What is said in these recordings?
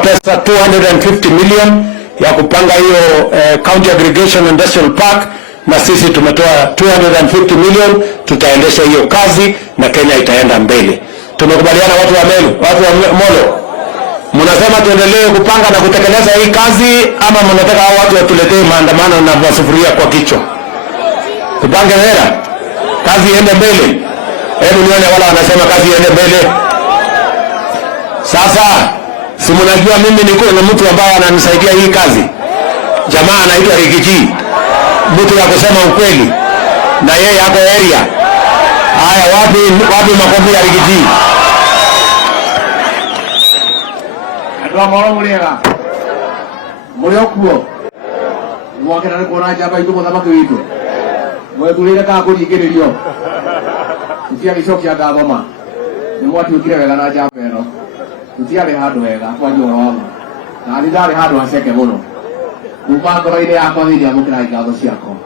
pesa 250 million ya kupanga hiyo county aggregation industrial park, na sisi tumetoa 250 million. Tutaendesha hiyo kazi na Kenya itaenda mbele. Tumekubaliana watu wa Meru, watu wa Molo, mnasema tuendelee kupanga na kutekeleza hii kazi, ama mnataka hao watu watuletee maandamano na masufuria kwa kichwa? Tupange hela, kazi iende mbele. Hebu nione wala wanasema kazi iende mbele. Sasa si mnajua mimi niko na mtu ambaye ananisaidia hii kazi. Jamaa anaitwa Rigiji. Mtu ya kusema ukweli. Na yeye yako area. Haya, wapi makofi ya Rigiji? Adwa moro mulera. Muliokuo. Mwakena ni kuona jaba itu muthamaki witu. Mwethurire ka kuringiriryo. Tutia gicoki ya gathoma. Ni mwati ukire wega na jaba eno. Tutiare handu hega kwa njoro na ndari handu haceke muno kuma ngoro-ini yakwa thini amukira ngatho ciako.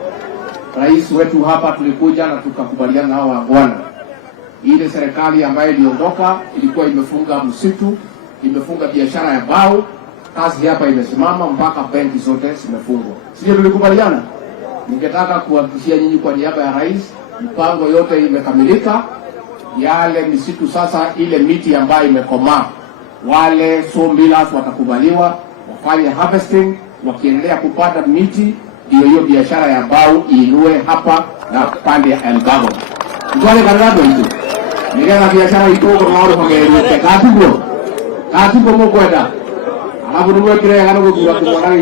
Rais wetu hapa tulikuja na tukakubaliana na wangwana. Ile serikali ambayo iliondoka ilikuwa imefunga msitu, imefunga biashara ya mbao, kazi hapa imesimama mpaka benki zote zimefungwa. Sio tulikubaliana? Ningetaka kuhakikishia nyinyi kwa niaba ya rais, mipango yote imekamilika. Yale misitu sasa, ile miti ambayo imekomaa, wale sawmillers watakubaliwa wafanye harvesting, wakiendelea kupanda miti, ndio hiyo biashara ya mbao iinue hapa na pande ya Elbago. Ngone kanado hizo. Nigera biashara itoko na wale wageruke katibo. Katibo mkwenda. Alafu nimwekire ngano kugura kumwana